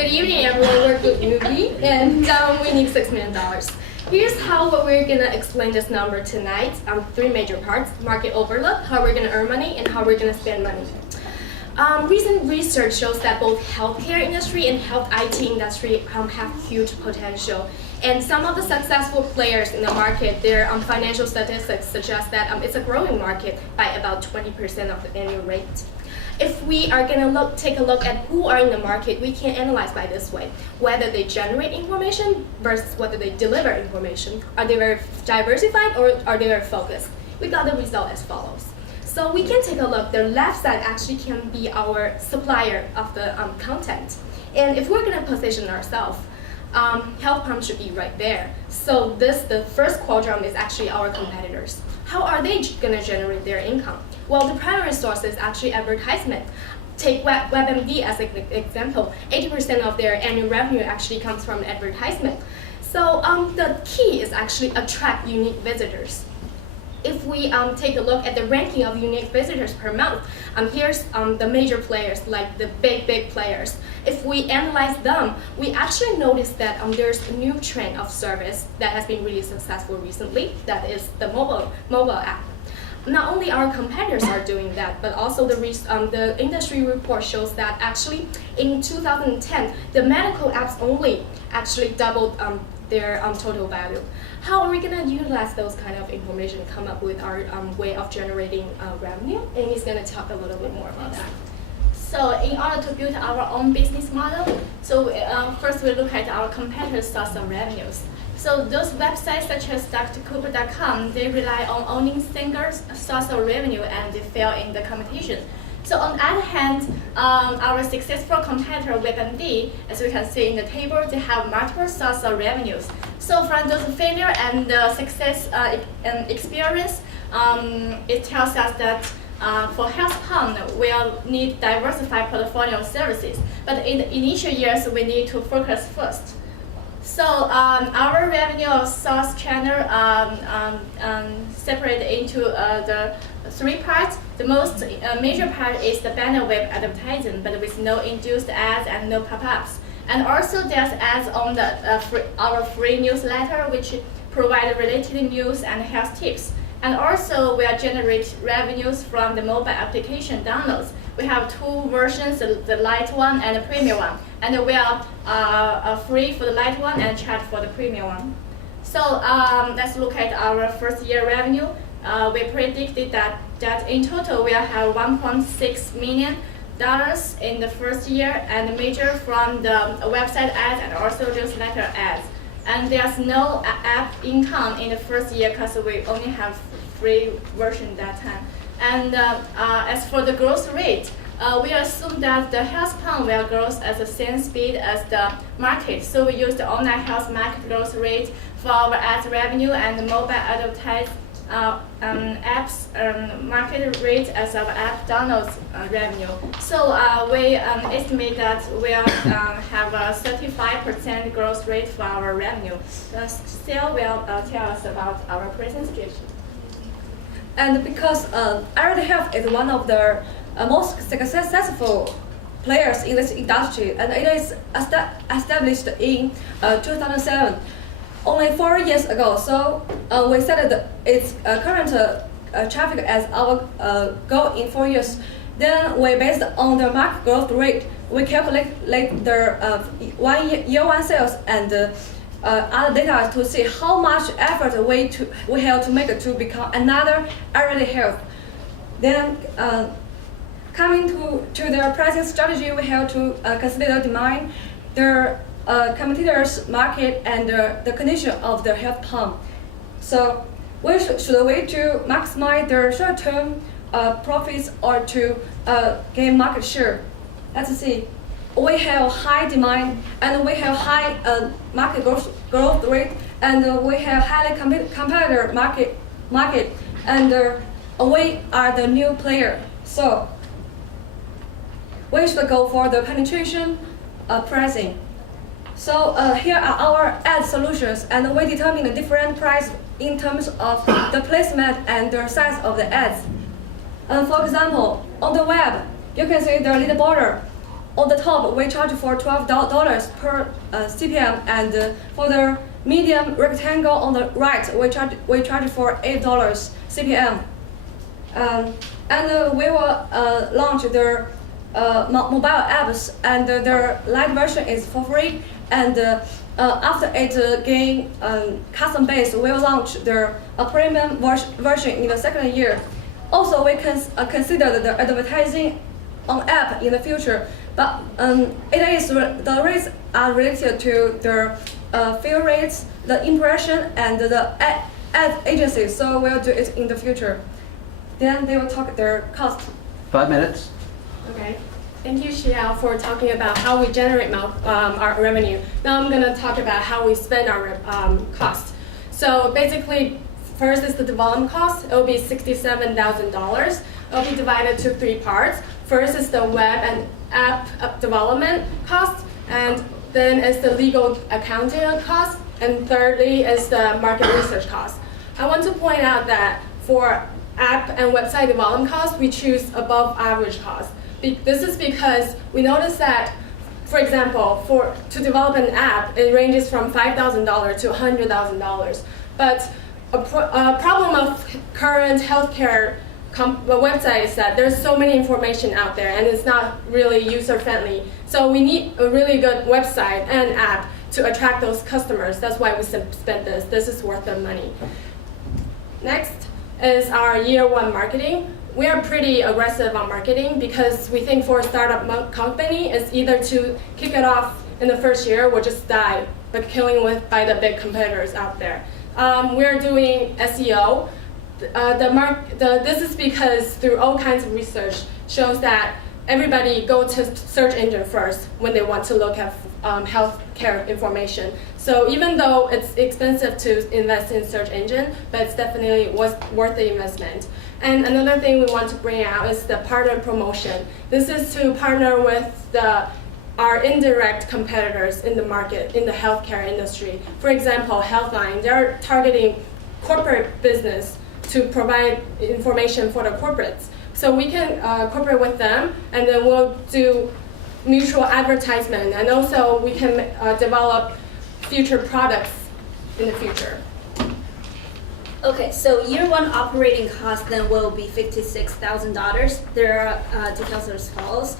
Good evening, everyone. We're Good Movie, and we need $6 million. Here's how we're gonna explain this number tonight. Three major parts: market overlook, how we're gonna earn money, and how we're gonna spend money. Recent research shows that both healthcare industry and health IT industry have huge potential. And some of the successful players in the market, their financial statistics suggest that it's a growing market by about 20% of the annual rate. If we are going to take a look at who are in the market, we can analyze by this way: whether they generate information versus whether they deliver information. Are they very diversified or are they very focused? We got the result as follows. So we can take a look. The left side actually can be our supplier of the content. And if we're going to position ourselves, Health Pump should be right there. So the first quadrant is actually our competitors. How are they going to generate their income? Well, the primary source is actually advertisement. Take WebMD as an example. 80% of their annual revenue actually comes from advertisement. So the key is actually attract unique visitors. If we take a look at the ranking of unique visitors per month, here's the major players, like the big players. If we analyze them, we actually notice that there's a new trend of service that has been really successful recently. That is the mobile app. Not only our competitors are doing that, but also the industry report shows that actually in 2010, the medical apps only actually doubled their total value. How are we going to utilize those kind of information, come up with our way of generating revenue? Amy's going to talk a little bit more about that. So in order to build our own business model, first we look at our competitors' source of revenues. So those websites such as drcooper.com, they rely on owning single source of revenue and they fail in the competition. So on the other hand, our successful competitor WebMD, as we can see in the table, they have multiple sources of revenues. So from those failure and success experience, it tells us that for Health Pump, we'll need diversified portfolio of services. But in the initial years, we need to focus first. So our revenue source channel separated into the three parts. The most major part is the banner web advertising, but with no induced ads and no pop-ups. And also there's ads on our free newsletter, which provide related news and health tips. And also we generate revenues from the mobile application downloads. We have two versions, the light one and the premium one. And we are free for the light one and charge for the premium one. So let's look at our first year revenue. We predicted that in total we'll have $1.6 million in the first year, and major from the website ads and also newsletter ads. And there's no app income in the first year because we only have free version that time. And as for the growth rate, we assume that the Health Pump will grow at the same speed as the market. So we use the online health market growth rate for our ads revenue and the mobile advertise apps market rate as our app downloads revenue. So we estimate that we'll have a 35% growth rate for our revenue. Still will tell us about our present situation. And because Allied Health is one of the most successful players in this industry, and it is established in 2007, only 4 years ago. So we set its current traffic as our goal in 4 years. Then we, based on the market growth rate, we calculate the year one sales and other data to see how much effort we have to make to become another Allied Health. Then coming to the pricing strategy, we have to consider the demand, the competitors' market, and the condition of the Health Pump. So we should wait to maximize the short-term profits or to gain market share. Let's see. We have high demand and we have high market growth rate, and we have highly competitor market, and we are the new player. So we should go for the penetration pricing. So here are our ad solutions, and we determine the different price in terms of the placement and the size of the ads. For example, on the web, you can see the little border. on the top, we charge for $12 per CPM, and for the medium rectangle on the right, we charge for $8 CPM. And we will launch their mobile apps, and their light version is for free. And after it gain custom base, we will launch their premium version in the second year. Also, we can consider the advertising on app in the future, but the rates are related to their fill rates, the impression, and the ad agency. So we'll do it in the future. Then they will talk their cost. 5 minutes. Okay. Thank you, Xiao, for talking about how we generate our revenue. Now I'm going to talk about how we spend our cost. So basically, first is the development cost. It will be $67,000. It will be divided to 3 parts. First is the web and app development cost, and then is the legal accounting cost, and thirdly is the market research cost. I want to point out that for app and website development costs, we choose above average cost. This is because we noticed that, for example, to develop an app, it ranges from $5,000 to $100,000. But a problem of current healthcare website is that there's so many information out there, and it's not really user-friendly. So we need a really good website and app to attract those customers. That's why we spent this. This is worth the money. Next is our year 1 marketing. We are pretty aggressive on marketing because we think for a startup company, it's either to kick it off in the first year or just die, but killing by the big competitors out there. We're doing SEO. This is because through all kinds of research shows that everybody go to search engine first when they want to look at healthcare information. So even though it's expensive to invest in search engine, but it's definitely worth the investment. And another thing we want to bring out is the partner promotion. This is to partner with our indirect competitors in the market, in the healthcare industry. For example, Healthline, they're targeting corporate business to provide information for the corporates. So we can cooperate with them, and then we'll do mutual advertisement, and also we can develop future products in the future. Okay, so year 1 operating cost then will be $56,000. There are details as follows.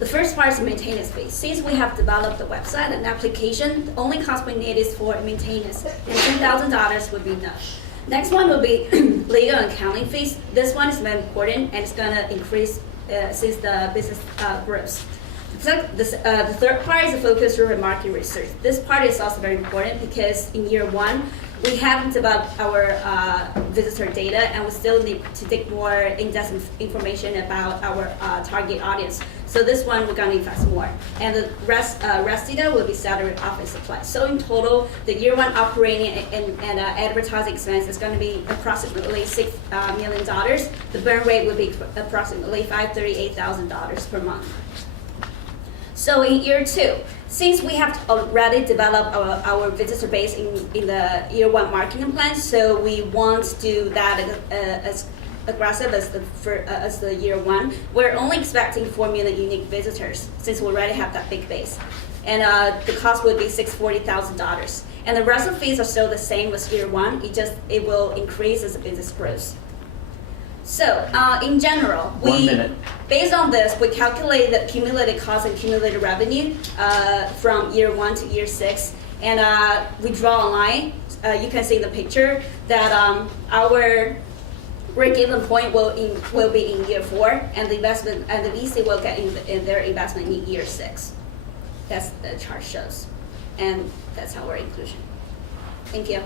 The first part is maintenance fee. Since we have developed the website and application, the only cost we need is for maintenance, and $10,000 would be enough. Next one will be legal and accounting fees. This one is very important, and it's gonna increase since the business grows. The third part is the focus on market research. This part is also very important because in year 1, we haven't developed our visitor data, and we still need to dig more in-depth information about our target audience. So this one we're gonna invest more, and the rest data will be salary, office supplies. So in total, the year 1 operating and advertising expense is gonna be approximately $6 million. The burn rate will be approximately $538,000 per month. So in year 2, since we have already developed our visitor base in the year 1 marketing plan, so we want to do that as aggressive as the year 1. We're only expecting 4 million unique visitors since we already have that big base, and the cost would be $640,000. And the rest of fees are still the same as year 1. It will increase as the business grows. So, in general, 1 minute. Based on this, we calculate the cumulative cost and cumulative revenue from year 1 to year 6, and we draw a line. You can see in the picture that our break-even point will be in year 4, and the investment and the VC will get in their investment in year 6. That's the chart shows, and that's our inclusion. Thank you.